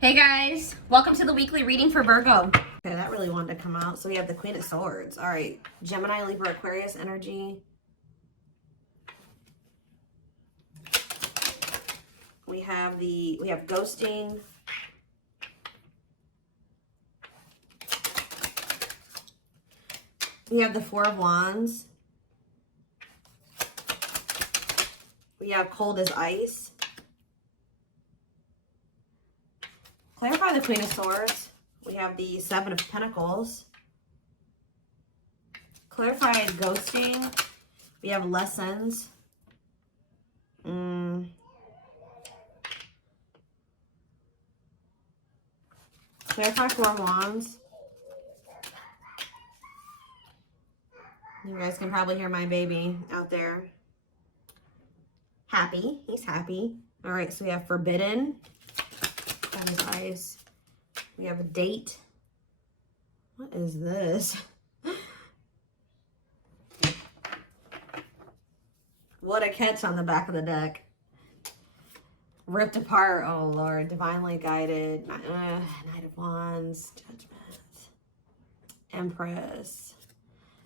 Hey guys, welcome to the weekly reading for Virgo. Okay, that really wanted to come out. So we have the Queen of Swords. All right, Gemini, Libra, Aquarius energy. We have ghosting. We have the Four of Wands. We have cold as ice. Clarify the Queen of Swords. We have the Seven of Pentacles. Clarify ghosting. We have lessons. Clarify Four of Wands. You guys can probably hear my baby out there. Happy. He's happy. All right, so we have forbidden. That is ice. We have a date. What is this? What a catch on the back of the deck. Ripped apart. Oh, Lord. Divinely guided. Knight of Wands. Judgment. Empress.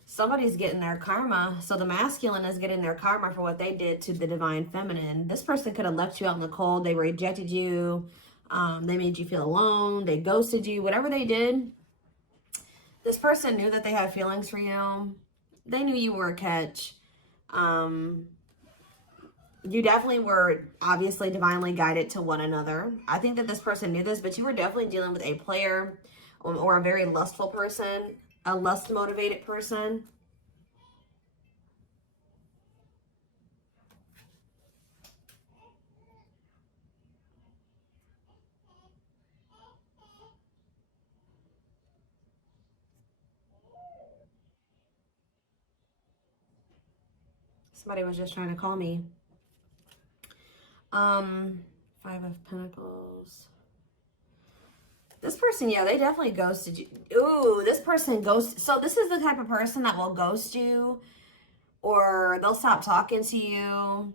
Somebody's getting their karma. So the masculine is getting their karma for what they did to the divine feminine. This person could have left you out in the cold. They rejected you. They made you feel alone. They ghosted you. Whatever they did, this person knew that they had feelings for you. They knew you were a catch. You definitely were obviously divinely guided to one another. I think that this person knew this, but you were definitely dealing with a player or a very lustful person, a lust-motivated person. Somebody was just trying to call me. Five of Pentacles. This person, yeah, they definitely ghosted you. Ooh, this person ghosts. So this is the type of person that will ghost you, or they'll stop talking to you.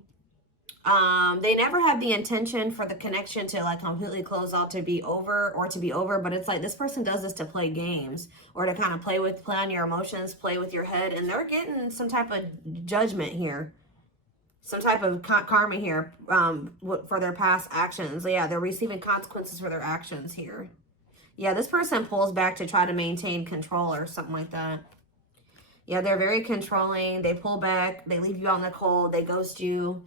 They never had the intention for the connection to like completely close out, to be over, but it's like this person does this to play games or to kind of play on your emotions, play with your head, and they're getting some type of judgment here. Some type of karma here for their past actions. Yeah, they're receiving consequences for their actions here. Yeah, this person pulls back to try to maintain control or something like that. Yeah, they're very controlling. They pull back. They leave you out in the cold. They ghost you.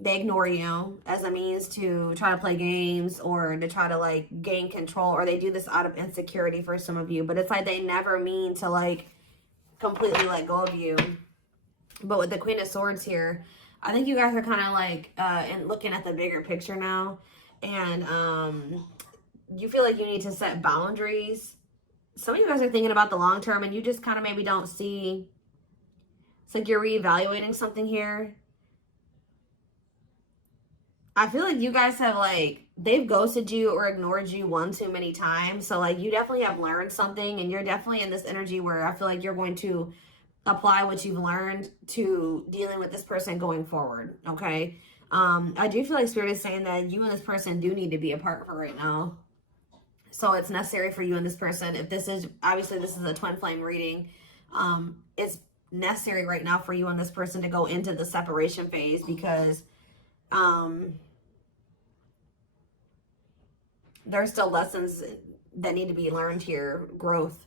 They ignore you as a means to try to play games or to try to like gain control, or they do this out of insecurity for some of you. But it's like they never mean to like completely let go of you. But with the Queen of Swords here, I think you guys are kind of like and looking at the bigger picture now, and you feel like you need to set boundaries. Some of you guys are thinking about the long term, and you just kind of maybe don't see. It's like you're reevaluating something here. I feel like you guys have like, they've ghosted you or ignored you one too many times. So like you definitely have learned something, and you're definitely in this energy where I feel like you're going to apply what you've learned to dealing with this person going forward. Okay. I do feel like Spirit is saying that you and this person do need to be apart for right now. So it's necessary for you and this person. If this is, obviously this is a twin flame reading. It's necessary right now for you and this person to go into the separation phase, because there's still lessons that need to be learned here. Growth.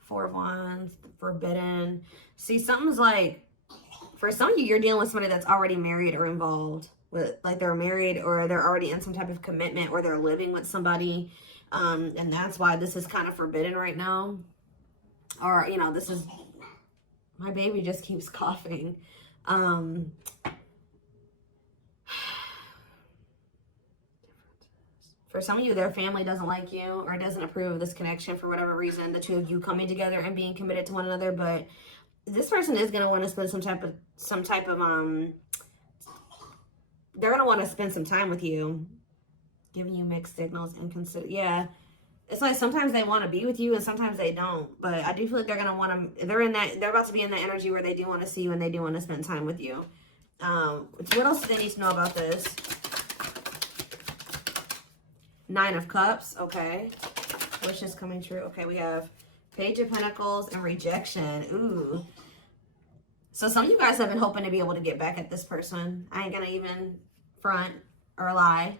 Four of Wands, forbidden. See, something's like, for some of you, you're dealing with somebody that's already married or involved with, like they're married or they're already in some type of commitment, or they're living with somebody. And that's why this is kind of forbidden right now. Or, you know, this is, my baby just keeps coughing. For some of you, their family doesn't like you or doesn't approve of this connection for whatever reason, the two of you coming together and being committed to one another. But this person is going to want to spend some type of they're going to want to spend some time with you, giving you mixed signals and consider. Yeah. It's like sometimes they want to be with you and sometimes they don't. But I do feel like they're going to want to, they're about to be in that energy where they do want to see you and they do want to spend time with you. What else do they need to know about this? 9 of Cups. Okay. Wishes coming true. Okay, we have Page of Pentacles and rejection. Ooh. So some of you guys have been hoping to be able to get back at this person. I ain't gonna even front or lie.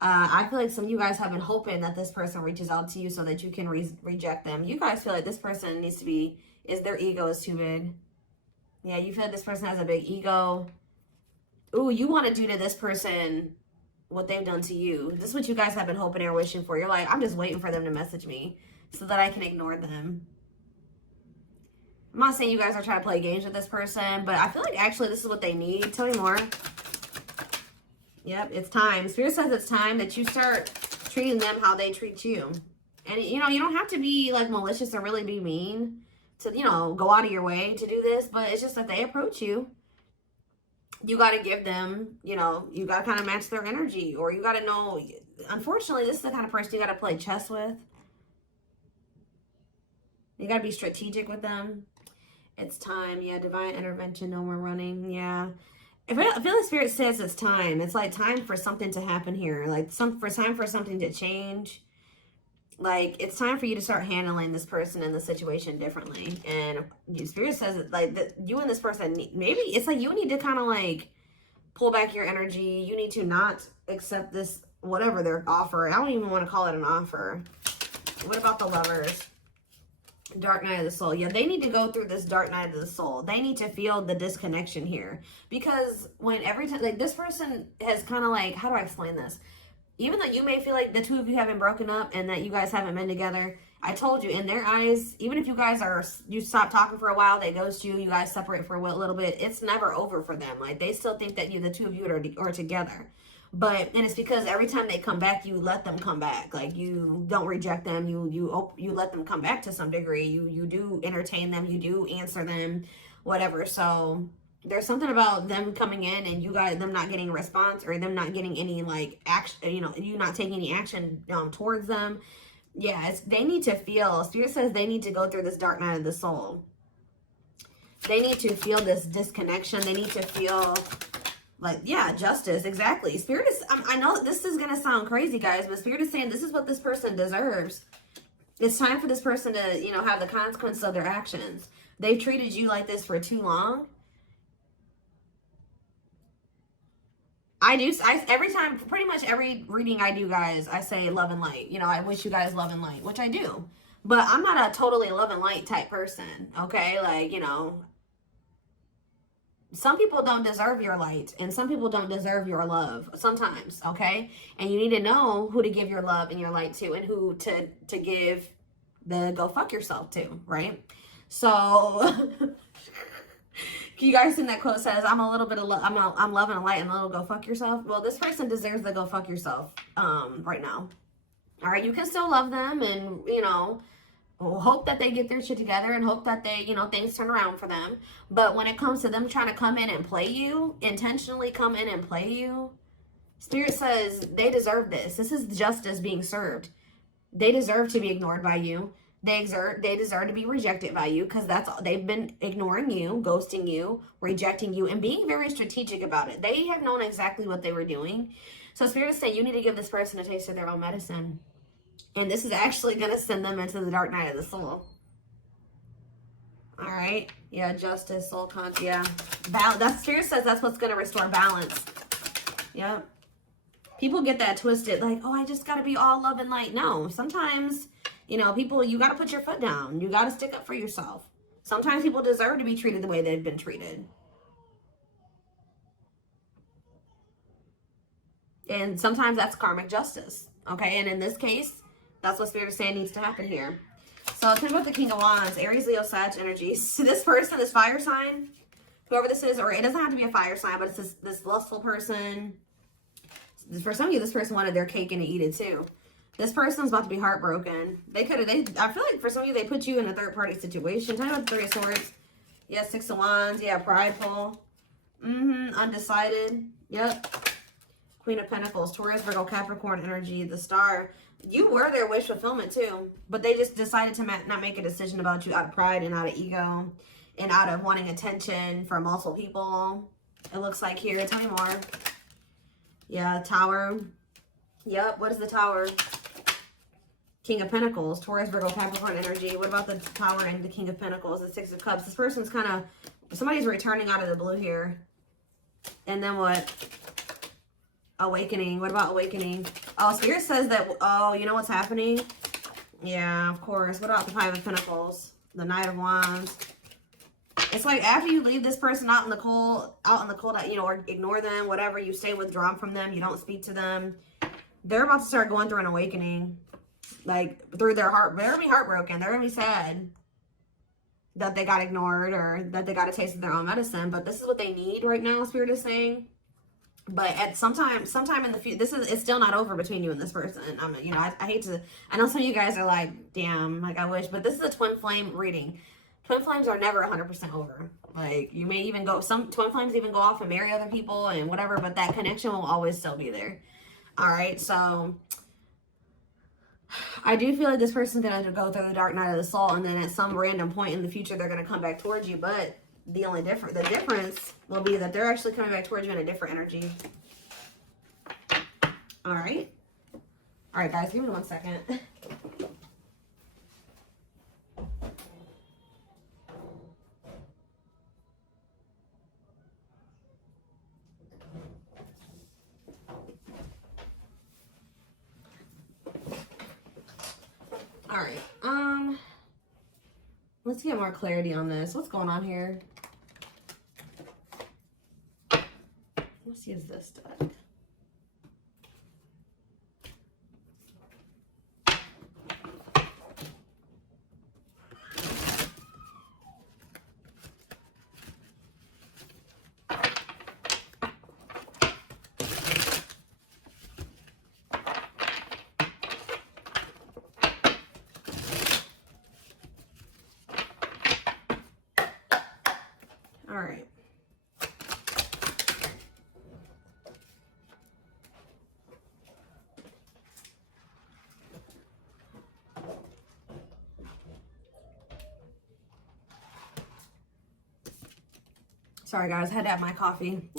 I feel like some of you guys have been hoping that this person reaches out to you so that you can reject them. You guys feel like this person needs to be, their ego is too big. Yeah, you feel like this person has a big ego. Ooh, you want to do to this person what they've done to you. This is what you guys have been hoping and wishing for. You're like, I'm just waiting for them to message me so that I can ignore them. I'm not saying you guys are trying to play games with this person, but I feel like actually this is what they need. Tell me more. Yep, it's time. Spirit says it's time that you start treating them how they treat you. And, you know, you don't have to be, like, malicious or really be mean to, you know, go out of your way to do this. But it's just that they approach you. You got to give them, you know, you got to kind of match their energy. Or you got to know, unfortunately, this is the kind of person you got to play chess with. You got to be strategic with them. It's time. Yeah, divine intervention. No more I feel like Spirit says it's time. It's like time for something to happen here. Like time for something to change. Like it's time for you to start handling this person and the situation differently. And Spirit says it like that you and this person, maybe it's like you need to kind of like pull back your energy. You need to not accept this, whatever their offer. I don't even want to call it an offer. What about the Lovers? Dark night of the soul. Yeah, they need to go through this dark night of the soul. They need to feel the disconnection here. Because when every time, like this person has kind of like, how do I explain this? Even though you may feel like the two of you haven't broken up and that you guys haven't been together, I told you, in their eyes, even if you guys you stop talking for a while, they ghost you, you guys separate for a little bit, it's never over for them. Like they still think that the two of you are together. And it's because every time they come back, you let them come back. Like you don't reject them. You let them come back to some degree. You do entertain them. You do answer them, whatever. So there's something about them coming in and them not getting a response or them not getting any like action. You know, you not taking any action towards them. Yeah, they need to feel. Spirit says they need to go through this dark night of the soul. They need to feel this disconnection. They need to feel. Like, yeah, justice, exactly. Spirit is, I know this is going to sound crazy, guys, but Spirit is saying this is what this person deserves. It's time for this person to, you know, have the consequences of their actions. They've treated you like this for too long. Every time, pretty much every reading I do, guys, I say love and light. You know, I wish you guys love and light, which I do. But I'm not a totally love and light type person, okay? Like, you know, some people don't deserve your light and some people don't deserve your love sometimes, okay? And you need to know who to give your love and your light to and who to give the go fuck yourself to, right? So you guys seen that quote says, I'm a little bit of I'm loving a light and a little go fuck yourself. Well, this person deserves the go fuck yourself right now. All right, you can still love them and, you know, hope that they get their shit together and hope that they, you know, things turn around for them. But when it comes to them trying to come in and play you, intentionally come in and play you, Spirit says they deserve this. This is justice being served. They deserve to be ignored by you. They deserve to be rejected by you because that's all. They've been ignoring you, ghosting you, rejecting you, and being very strategic about it. They have known exactly what they were doing. So Spirit is saying you need to give this person a taste of their own medicine. And this is actually going to send them into the dark night of the soul. All right. Yeah, justice, soul conscious. Yeah. That Spirit says that's what's going to restore balance. Yep. People get that twisted. Like, oh, I just got to be all love and light. No. Sometimes, you know, people, you got to put your foot down. You got to stick up for yourself. Sometimes people deserve to be treated the way they've been treated. And sometimes that's karmic justice. Okay. And in this case, that's what Spirit is saying needs to happen here. So tell me about the King of Wands, Aries, Leo, Sag energies. So this person, this fire sign, whoever this is, or it doesn't have to be a fire sign, but it's this lustful person. For some of you, this person wanted their cake and to eat it too. This person's about to be heartbroken. I feel like for some of you, they put you in a third party situation. Tell me about the Three of Swords. Yeah, Six of Wands. Yeah, prideful. Undecided. Yep. Queen of Pentacles, Taurus, Virgo, Capricorn energy, the Star. You were their wish fulfillment too, but they just decided to not make a decision about you out of pride and out of ego and out of wanting attention from multiple people. It looks like here. Tell me more. Yeah, Tower. Yep. What is the Tower? King of Pentacles, Taurus, Virgo, Capricorn energy. What about the Tower and the King of Pentacles, the Six of Cups? This person's kind of, somebody's returning out of the blue here. And then what? Awakening. What about awakening? Oh, Spirit says that, oh, you know what's happening? Yeah, of course. What about the Five of Pentacles? The Knight of Wands. It's like after you leave this person out in the cold, you know, or ignore them, whatever, you stay withdrawn from them, you don't speak to them. They're about to start going through an awakening. Like, through their heart. They're going to be heartbroken. They're going to be sad that they got ignored or that they got a taste of their own medicine. But this is what they need right now, Spirit is saying. But at sometime in the future, it's still not over between you and this person. You know, I hate to, I know some of you guys are like, damn, like I wish, but this is a twin flame reading. Twin flames are never 100% over. Like, you may even go, some twin flames even go off and marry other people and whatever, but that connection will always still be there. All right, so I do feel like this person's going to go through the dark night of the soul, and then at some random point in the future, they're going to come back towards you. But the difference will be that they're actually coming back towards you in a different energy. All right. All right, guys, give me 1 second. All right, let's get more clarity on this. What's going on here? Let's use this deck. All right. Sorry guys, I had to have my coffee.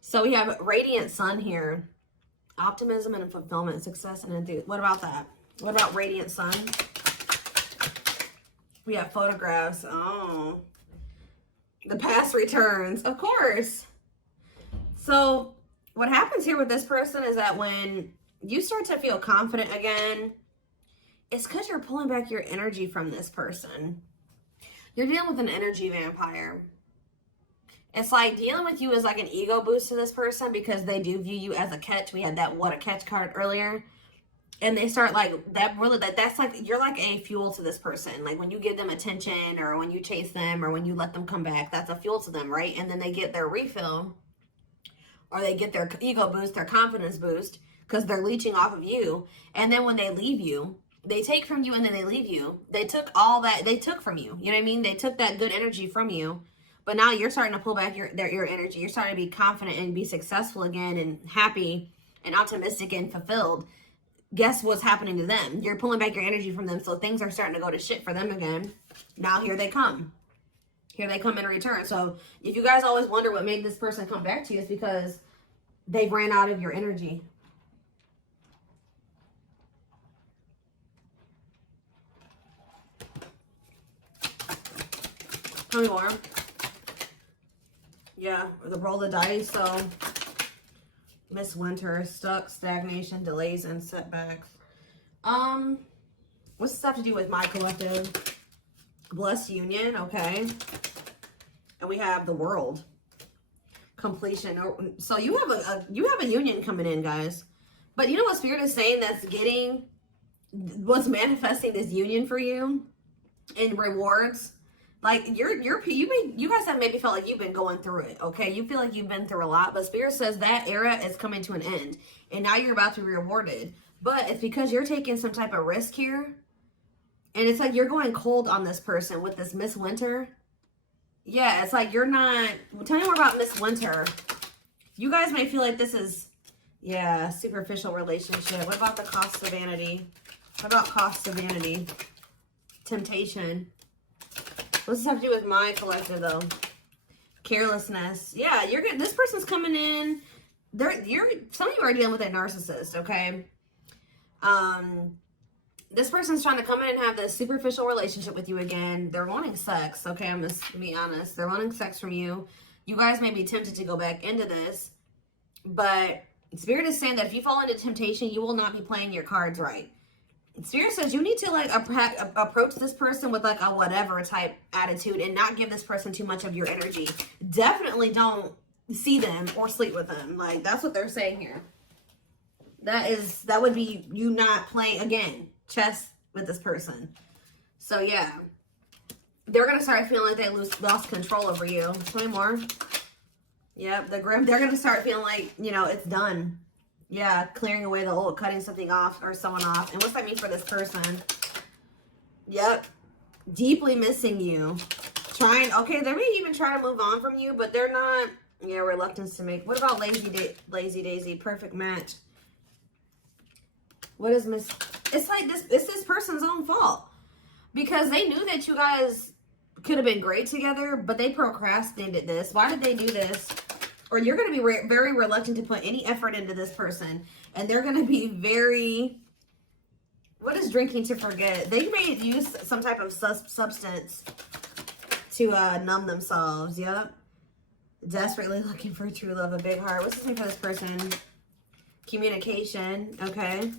So we have Radiant Sun here. Optimism and fulfillment, success and enthusiasm. What about that? What about Radiant Sun? We have photographs. Oh, the past returns, of course. So what happens here with this person is that when you start to feel confident again, it's because you're pulling back your energy from this person. You're dealing with an energy vampire. It's like dealing with you is like an ego boost to this person because they do view you as a catch. We had that what a catch card earlier. And they start like that really that's like you're like a fuel to this person. Like when you give them attention or when you chase them or when you let them come back, that's a fuel to them, right? And then they get their refill or they get their ego boost, their confidence boost because they're leeching off of you. And then when they leave you, they take from you and then they leave you. They took all that they took from you. You know what I mean? They took that good energy from you. But now you're starting to pull back your energy. You're starting to be confident and be successful again and happy and optimistic and fulfilled. Guess what's happening to them? You're pulling back your energy from them, so things are starting to go to shit for them again. Now here they come. Here they come in return. So if you guys always wonder what made this person come back to you, it's because they ran out of your energy. Tell me more. Yeah, the roll of the dice. So Miss Winter, stuck, stagnation, delays, and setbacks. What's this have to do with my collective? Blessed union, okay. And we have the world. Completion. So you have a union coming in, guys. But you know what Spirit is saying what's manifesting this union for you in rewards? Like you guys have maybe felt like you've been going through it, okay? You feel like you've been through a lot, but Spirit says that era is coming to an end, and now you're about to be rewarded. But it's because you're taking some type of risk here, and it's like you're going cold on this person with this Miss Winter. Yeah, it's like you're not. Tell me more about Miss Winter. You guys may feel like this is, yeah, superficial relationship. What about the cost of vanity? What about cost of vanity? Temptation. What's this have to do with my collective, though? Carelessness. Yeah, you're good. This person's coming in. some of you are dealing with a narcissist, okay? This person's trying to come in and have this superficial relationship with you again. They're wanting sex, okay? I'm just gonna be honest. They're wanting sex from you. You guys may be tempted to go back into this, but Spirit is saying that if you fall into temptation, you will not be playing your cards right. Spirit says you need to like approach this person with like a whatever type attitude and not give this person too much of your energy. Definitely don't see them or sleep with them. Like, that's what they're saying here. That would be you not playing, again, chess with this person. So yeah, they're gonna start feeling like they lost control over you. Tell me more. Yep, they're gonna start feeling like, you know, it's done. Yeah, clearing away the old, cutting something off or someone off. And what's that mean for this person? Yep, deeply missing you. Okay, they may even try to move on from you, but they're not. Yeah, reluctance to make. What about Lazy Daisy? Perfect match. What is It's like it's this person's own fault. Because they knew that you guys could have been great together, but they procrastinated this. Why did they do this? Or you're going to be very reluctant to put any effort into this person. And they're going to be very... What is drinking to forget? They may use some type of substance to numb themselves. Yep. Desperately looking for true love, a big heart. What's the name for this person? Communication. Okay.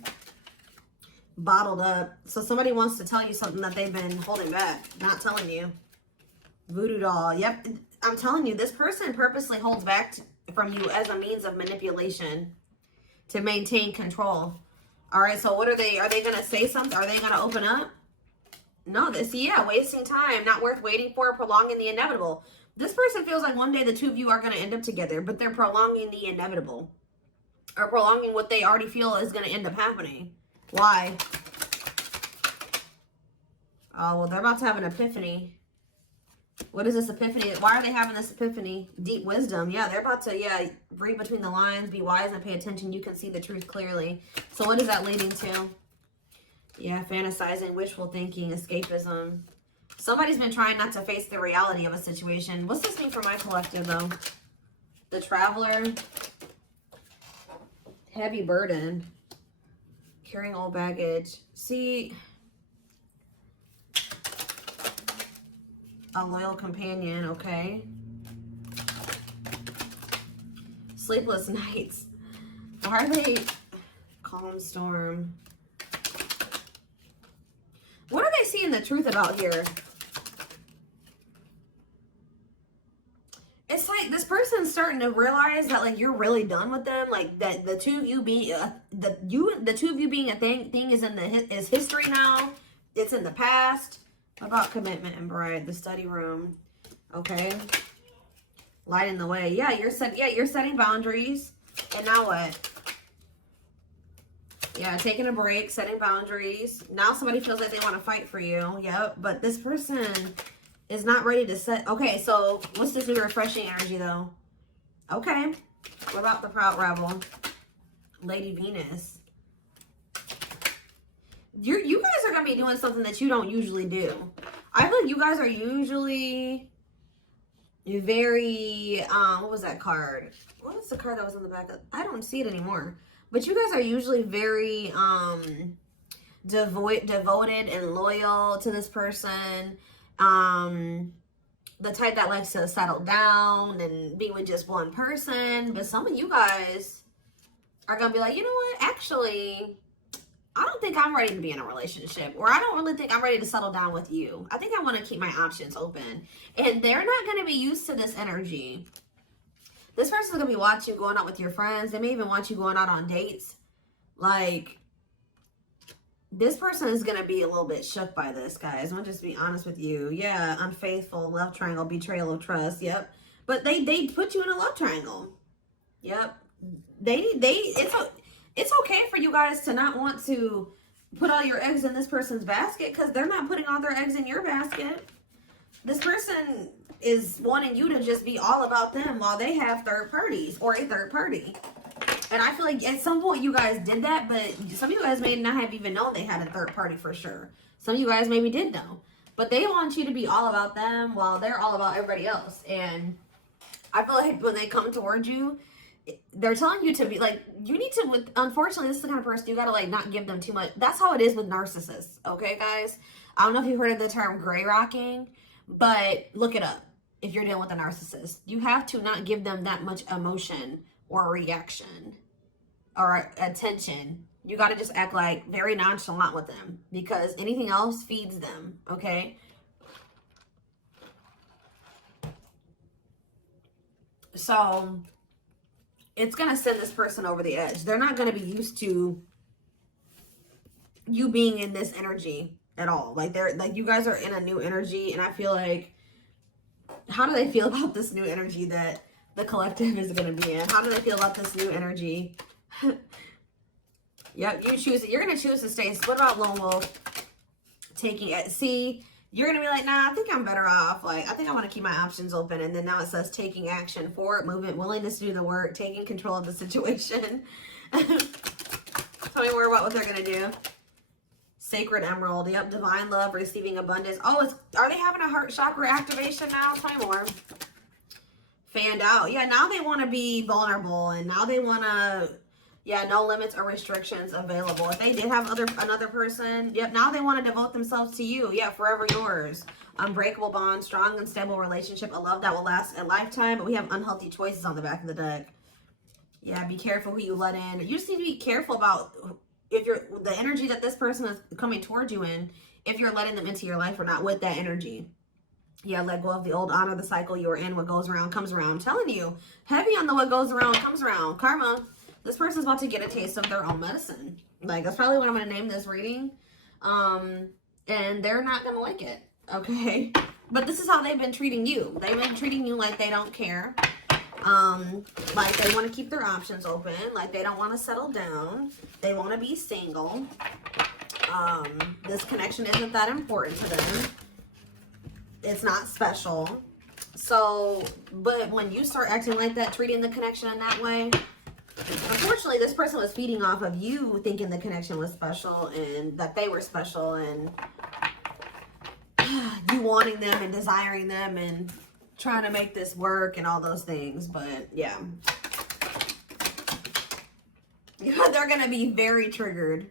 Bottled up. So somebody wants to tell you something that they've been holding back, not telling you. Voodoo doll. Yep. I'm telling you, this person purposely holds back from you as a means of manipulation to maintain control. All right. So what are they going to say something? Are they going to open up? No, wasting time, not worth waiting for, prolonging the inevitable. This person feels like one day the two of you are going to end up together, but they're prolonging the inevitable. Or prolonging what they already feel is going to end up happening. Why? Oh, well, they're about to have an epiphany. What is this epiphany? Why are they having this epiphany? Deep wisdom. Yeah, they're about to, read between the lines, be wise and pay attention. You can see the truth clearly. So what is that leading to? Yeah, fantasizing, wishful thinking, escapism. Somebody's been trying not to face the reality of a situation. What's this mean for my collective, though? The Traveler. Heavy burden. Carrying old baggage. See, a loyal companion, okay. Sleepless nights. Why are they? Calm storm. What are they seeing the truth about here? It's like this person's starting to realize that like you're really done with them. Like that the two of you being the two of you being a thing is is history now. It's in the past. About commitment and bride, the study room. Okay. Lighting the way. Yeah, you're setting boundaries. And now what? Yeah, taking a break, setting boundaries. Now somebody feels like they want to fight for you. Yep. But this person is not ready to set. Okay, so what's this new refreshing energy though? Okay. What about the Proud Rebel? Lady Venus. You guys are going to be doing something that you don't usually do. I feel like you guys are usually very, what was that card? What was the card that was on the back? I don't see it anymore. But you guys are usually very devoted and loyal to this person. The type that likes to settle down and be with just one person. But some of you guys are going to be like, you know what? Actually, I don't think I'm ready to be in a relationship, or I don't really think I'm ready to settle down with you. I think I want to keep my options open. And they're not going to be used to this energy. This person's going to be watching you going out with your friends. They may even want you going out on dates. Like, this person is going to be a little bit shook by this, guys. I'm going to just be honest with you. Yeah, unfaithful, love triangle, betrayal of trust. Yep. But they put you in a love triangle. Yep. It's okay for you guys to not want to put all your eggs in this person's basket because they're not putting all their eggs in your basket. This person is wanting you to just be all about them while they have third parties or a third party. And I feel like at some point you guys did that, but some of you guys may not have even known they had a third party for sure. Some of you guys maybe did know. But they want you to be all about them while they're all about everybody else. And I feel like when they come towards you, they're telling you to be like, you need to, unfortunately, this is the kind of person you gotta like not give them too much. That's how it is with narcissists, okay, guys? I don't know if you've heard of the term gray rocking, but look it up if you're dealing with a narcissist. You have to not give them that much emotion or reaction or attention. You gotta just act like very nonchalant with them because anything else feeds them, okay? So it's going to send this person over the edge. They're not going to be used to you being in this energy at all. Like they're like, you guys are in a new energy. And I feel like, how do they feel about this new energy that the collective is going to be in? How do they feel about this new energy? Yep, you choose it. You're going to choose to stay. So what about Lone Wolf taking it? See, you're going to be like, nah, I think I'm better off. Like, I think I want to keep my options open. And then now it says taking action, forward movement, willingness to do the work, taking control of the situation. Tell me more about what they're going to do. Sacred Emerald. Yep, divine love, receiving abundance. Oh, are they having a heart chakra activation now? Tell me more. Fanned out. Yeah, now they want to be vulnerable. And now they want to... Yeah, no limits or restrictions available. If they did have another person, yep, now they want to devote themselves to you. Yeah, forever yours. Unbreakable bond, strong and stable relationship, a love that will last a lifetime. But we have unhealthy choices on the back of the deck. Yeah, be careful who you let in. You just need to be careful about if the energy that this person is coming towards you in, if you're letting them into your life or not with that energy. Yeah, let go of the old, honor the cycle you're in. What goes around comes around. I'm telling you, heavy on the what goes around comes around. Karma. This person's about to get a taste of their own medicine. Like, that's probably what I'm going to name this reading. And they're not going to like it. Okay? But this is how they've been treating you. They've been treating you like they don't care. Like they want to keep their options open. Like they don't want to settle down. They want to be single. This connection isn't that important to them. It's not special. So, but when you start acting like that, treating the connection in that way... Unfortunately, this person was feeding off of you thinking the connection was special and that they were special and you wanting them and desiring them and trying to make this work and all those things. But yeah, they're going to be very triggered.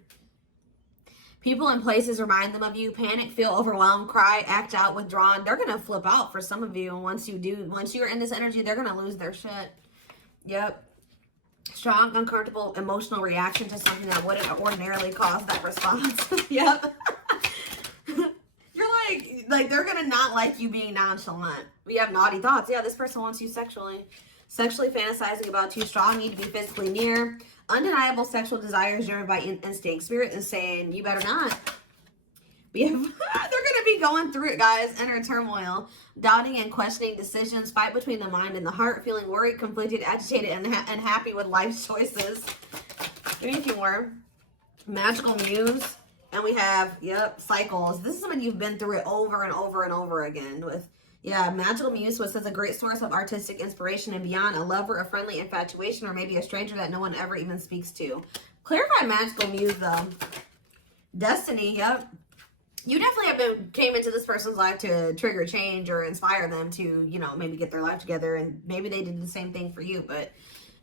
People and places remind them of you. Panic, feel overwhelmed, cry, act out, withdrawn. They're going to flip out for some of you. And once you're in this energy, they're going to lose their shit. Yep. Strong, uncomfortable, emotional reaction to something that wouldn't ordinarily cause that response. Yep. You're like they're gonna not like you being nonchalant. We have naughty thoughts. Yeah, this person wants you sexually fantasizing about you. Strong need to be physically near. Undeniable sexual desires driven by instinct. Spirit is saying you better not. They're gonna be going through it, guys. Inner turmoil, doubting and questioning decisions, fight between the mind and the heart, feeling worried, conflicted, agitated, and unhappy with life's choices. Give me a few more. Magical muse, and we have cycles. This is when you've been through it over and over and over again with. Yeah, magical muse was a great source of artistic inspiration and beyond, a lover, a friendly infatuation, or maybe a stranger that no one ever even speaks to. Clarify magical muse though. Destiny, yep. You definitely came into this person's life to trigger change or inspire them to, maybe get their life together. And maybe they did the same thing for you. But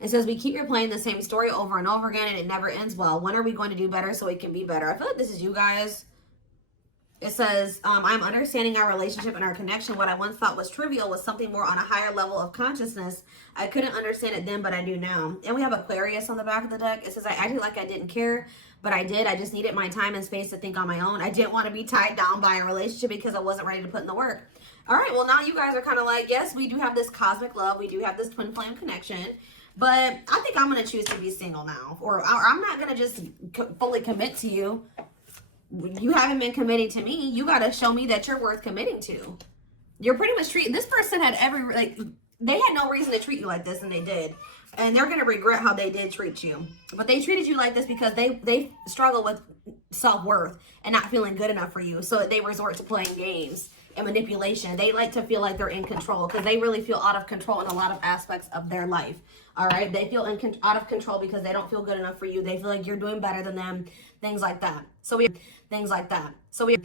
it says, we keep replaying the same story over and over again and it never ends well. When are we going to do better so it can be better? I feel like this is you guys. It says, I'm understanding our relationship and our connection. What I once thought was trivial was something more on a higher level of consciousness. I couldn't understand it then, but I do now. And we have Aquarius on the back of the deck. It says, I acted like I didn't care. But I did. I just needed my time and space to think on my own. I didn't want to be tied down by a relationship because I wasn't ready to put in the work. All right. Well, now you guys are kind of like, yes, we do have this cosmic love. We do have this twin flame connection. But I think I'm going to choose to be single now. Or I'm not going to just fully commit to you. You haven't been committing to me. You got to show me that you're worth committing to. You're pretty much treating... This person had they had no reason to treat you like this, and they did. And they're going to regret how they did treat you. But they treated you like this because they struggle with self-worth and not feeling good enough for you. So they resort to playing games and manipulation. They like to feel like they're in control because they really feel out of control in a lot of aspects of their life. All right? They feel out of control because they don't feel good enough for you. They feel like you're doing better than them. Things like that. So we